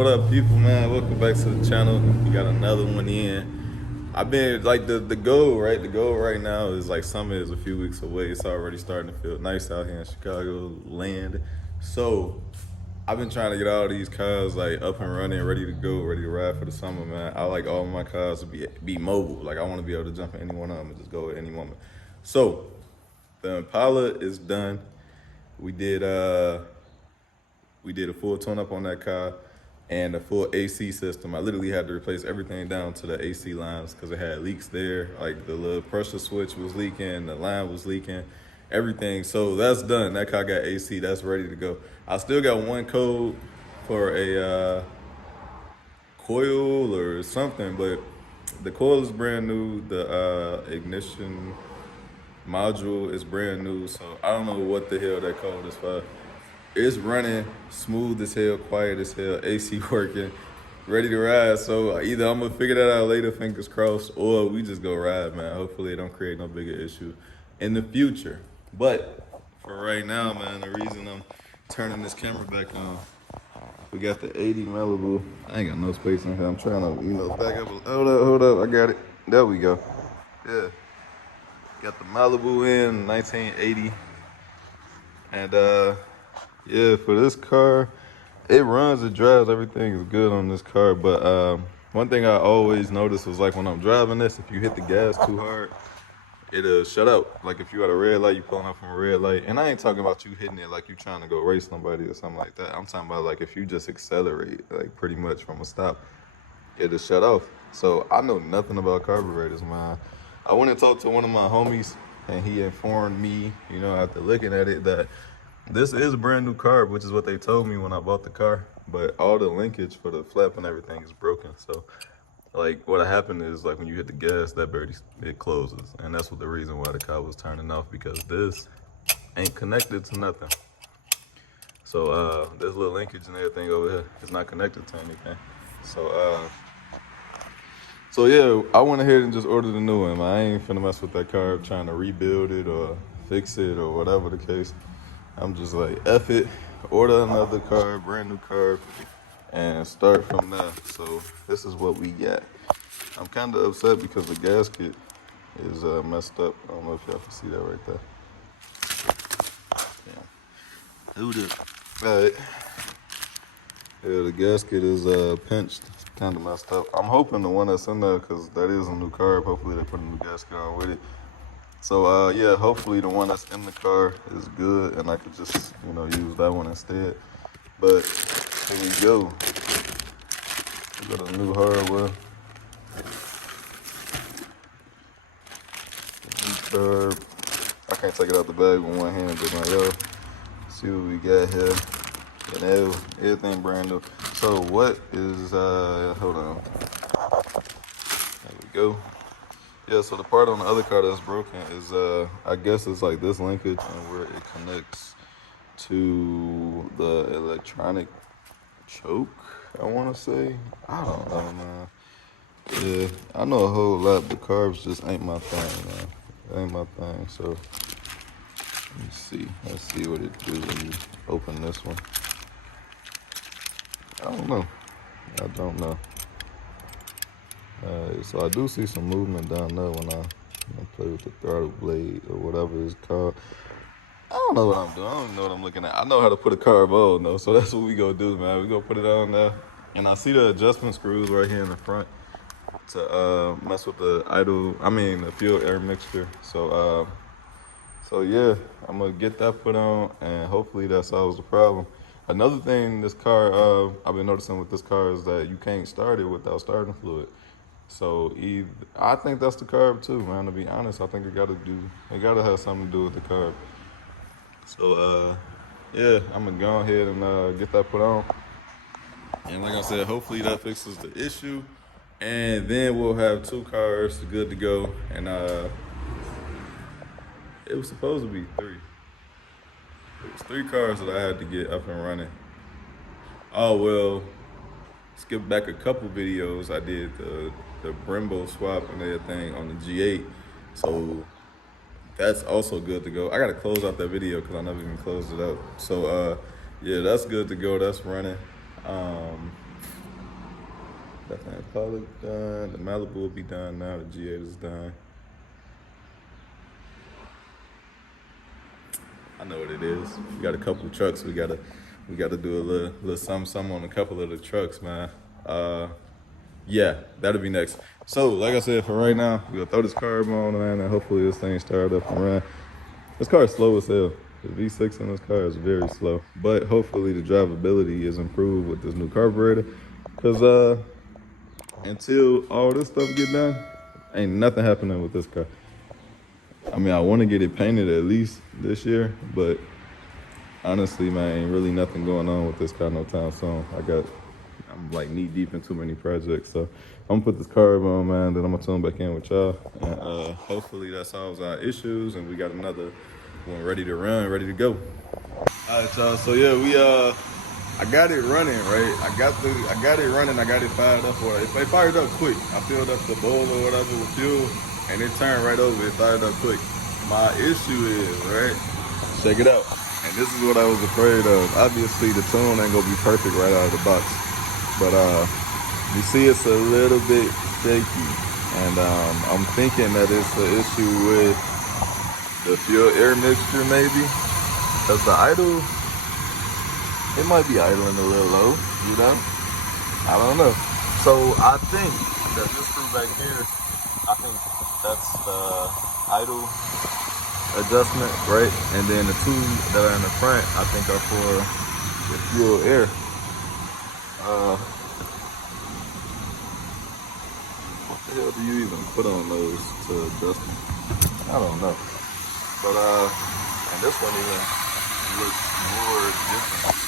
What up, people, man? Welcome back to the channel. We got another one in. I've been like the goal, right? The goal right now is like summer is a few weeks away. It's already starting to feel nice out here in Chicago land. So I've been trying to get all these cars like up and running, ready to go, ready to ride for the summer, man. I like all my cars to be mobile. Like I want to be able to jump in any one of them and just go at any moment. So the Impala is done. We did a full tune up on that car and a full AC system. I literally had to replace everything down to the AC lines because it had leaks there. Like the little pressure switch was leaking, the line was leaking, everything. So that's done. That car got AC. That's ready to go. I still got one code for a coil or something, but the coil is brand new. The ignition module is brand new. So I don't know what the hell that code is for. It's running smooth as hell, quiet as hell, AC working, ready to ride. So either I'm gonna figure that out later, fingers crossed, or we just go ride, man. Hopefully it don't create no bigger issue in the future. But for right now, man, the reason I'm turning this camera back on, we got the 80 Malibu. I ain't got no space in here. I'm trying to, back up. Hold up, I got it. There we go. Yeah. Got the Malibu in 1980. And yeah, for this car, it runs, it drives, everything is good on this car. But one thing I always notice was like when I'm driving this, if you hit the gas too hard, it'll shut out. Like if you at a red light, you pulling up from a red light. And I ain't talking about you hitting it like you trying to go race somebody or something like that. I'm talking about like if you just accelerate, like pretty much from a stop, it'll shut off. So I know nothing about carburetors, man. I went and talked to one of my homies and he informed me, after looking at it, that this is a brand new carb, which is what they told me when I bought the car, but all the linkage for the flap and everything is broken. So like what happened is like when you hit the gas, that barely, it closes. And that's what the reason why the car was turning off, because this ain't connected to nothing. So there's a little linkage and everything over here. It's not connected to anything. So yeah, I went ahead and just ordered a new one, man. I ain't finna mess with that carb, trying to rebuild it or fix it or whatever the case. I'm just like, F it, order another carb, brand new carb, and start from there. So this is what we got. I'm kind of upset because the gasket is messed up. I don't know if y'all can see that right there. Yeah. Hold up. All right. Yeah, the gasket is pinched, kind of messed up. I'm hoping the one that's in there, because that is a new carb, hopefully they put a new gasket on with it. So yeah, hopefully the one that's in the car is good and I could just, use that one instead. But here we go. We got a new hardware. New carb. I can't take it out the bag with one hand, but see what we got here. And everything brand new. So what is, hold on. There we go. Yeah, so the part on the other car that's broken is, I guess it's like this linkage and where it connects to the electronic choke, I want to say. I don't know, man. Yeah, I know a whole lot, but carbs just ain't my thing, man. It ain't my thing, so Let's see what it do when you open this one. I don't know. So I do see some movement down there when I play with the throttle blade or whatever it's called. I don't know what I'm doing. I don't know what I'm looking at. I know how to put a carb on though, so that's what we gonna do, man. We gonna put it on there. And I see the adjustment screws right here in the front to mess with the fuel air mixture. So yeah, I'm gonna get that put on and hopefully that solves the problem. Another thing this car, I've been noticing with this car is that you can't start it without starting fluid. So I think that's the carb too, man. To be honest, I think it gotta have something to do with the carb. So yeah, I'm gonna go ahead and get that put on. And like I said, hopefully that fixes the issue. And then we'll have two cars good to go. And it was supposed to be three. It was three cars that I had to get up and running. Oh well, skip back a couple videos. I did the Brembo swap and everything on the G8. So that's also good to go. I gotta close out that video because I never even closed it out. So yeah, that's good to go. That's running. Definitely Impala done. The Malibu will be done now. The G8 is done. I know what it is. We got a couple of trucks. We gotta do a little something on a couple of the trucks, man. Yeah, that'll be next. So, like I said, for right now, we'll throw this carb on, man, and hopefully this thing start up and run. This car is slow as hell. The V6 in this car is very slow, but hopefully the drivability is improved with this new carburetor. Cause until all this stuff get done, ain't nothing happening with this car. I mean, I want to get it painted at least this year, but honestly, man, ain't really nothing going on with this car no time soon. I'm like knee deep in too many projects, so I'm gonna put this carb on, man, then I'm gonna tune back in with y'all, and hopefully that solves our issues, and we got another one ready to run, ready to go. All right, y'all. So yeah, I got it running, right? I got it running. I got it fired up. Or it fired up quick. I filled up the bowl or whatever with fuel, and it turned right over. It fired up quick. My issue is, right? Check it out. And this is what I was afraid of. Obviously, the tune ain't gonna be perfect right out of the box, but you see, it's a little bit shaky, and I'm thinking that it's an issue with the fuel air mixture, maybe, because the idle. It might be idling a little low, you know? I don't know. So I think that this screw back here, I think that's the idle adjustment, right? And then the two that are in the front, I think are for the fuel air. What the hell do you even put on those to adjust them? I don't know. But and this one even looks more different.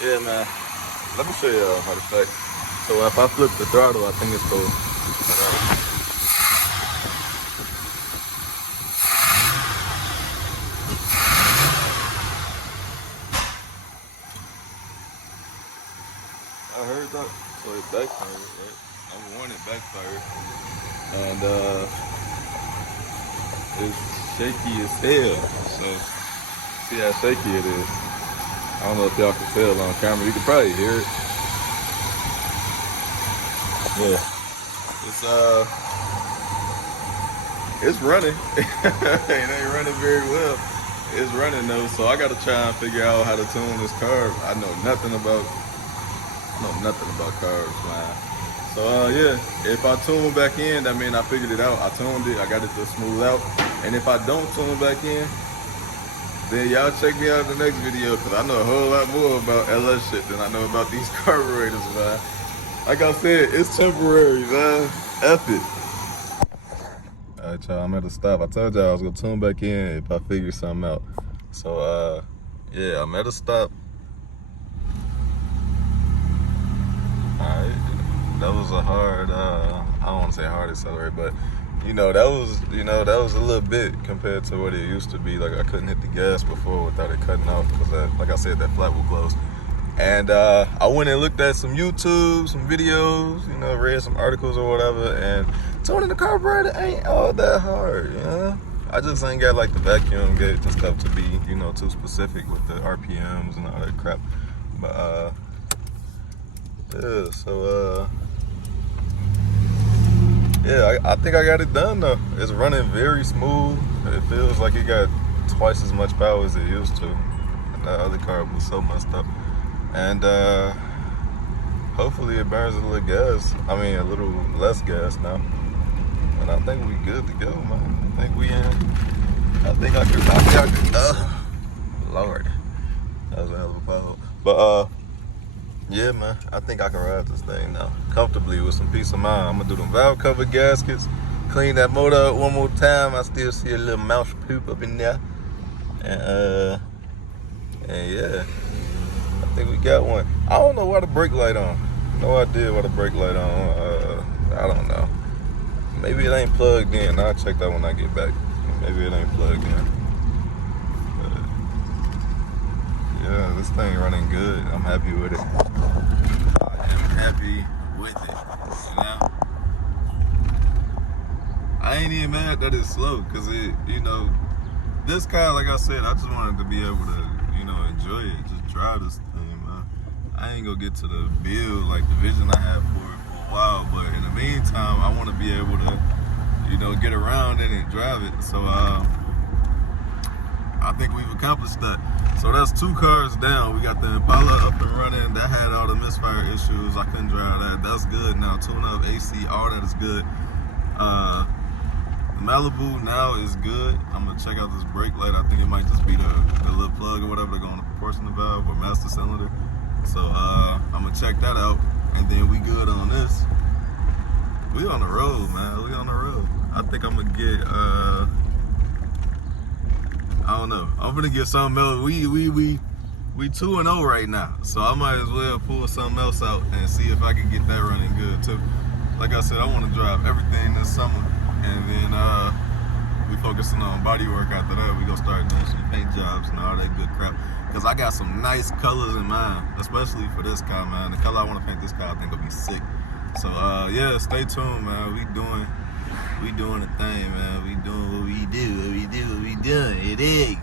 Yeah, man. Let me show you how to check. So if I flip the throttle, I think it's cool. I heard that. So it backfired, right? Number one, it backfired. And it's shaky as hell. So see how shaky it is. I don't know if y'all can tell on camera. You can probably hear it. Yeah. It's running. It ain't running very well. It's running though, so I gotta try and figure out how to tune this carb. I know nothing about carbs, man. So yeah, if I tune back in, that means I figured it out. I tuned it, I got it to smooth out. And if I don't tune back in, then y'all check me out in the next video, because I know a whole lot more about LS shit than I know about these carburetors, man. Like I said, it's temporary, man. F it. All right, y'all, I'm at a stop. I told y'all I was gonna tune back in if I figure something out. So, yeah, I'm at a stop. All right, that was a hard, I don't want to say hard accelerate, but that was a little bit compared to what it used to be. Like, I couldn't hit the gas before without it cutting off, because like I said, that flat will close. And I went and looked at some YouTube, some videos, read some articles or whatever, and tuning the carburetor ain't all that hard, I just ain't got like the vacuum gauge and stuff to be, too specific with the RPMs and all that crap. But yeah, so yeah, I think I got it done though. It's running very smooth. It feels like it got twice as much power as it used to. And the other car was so messed up. And hopefully it burns a little gas. I mean, a little less gas now. And I think we good to go, man. I think we in. I think I could. Lord, that was a hell of a pile. But yeah, man, I think I can ride this thing now comfortably with some peace of mind. I'm gonna do them valve cover gaskets, clean that motor up one more time. I still see a little mouse poop up in there, and yeah, I think we got one. I don't know why the brake light on. No idea why the brake light on. I don't know. Maybe it ain't plugged in. I'll check that when I get back. Maybe it ain't plugged in. Yeah, this thing running good. I'm happy with it. I am happy with it. I ain't even mad that it's slow, because it, this car, like I said, I just wanted to be able to, enjoy it, just drive this thing, man. I ain't gonna get to the build, like the vision I had for it for a while. But in the meantime, I want to be able to, get around in it, drive it. So I think we've accomplished that. So that's 2 cars down. We got the Impala up and running. That had all the misfire issues. I couldn't drive that. That's good now. Tune up, AC, all that is good. The Malibu now is good. I'm gonna check out this brake light. I think it might just be the little plug or whatever to go on the proportional valve or master cylinder. So I'm gonna check that out, and then we good on this. We on the road, man. We on the road. I think I'm gonna get I don't know. I'm gonna get something else. We 2-0 right now, so I might as well pull something else out and see if I can get that running good too. Like I said, I want to drive everything this summer, and then we focusing on body work after that. We gonna start doing some paint jobs and all that good crap. Cause I got some nice colors in mind, especially for this car, man. The color I want to paint this car, I think will be sick. So yeah, stay tuned, man. We doing the thing, man. We doing what we do. It is.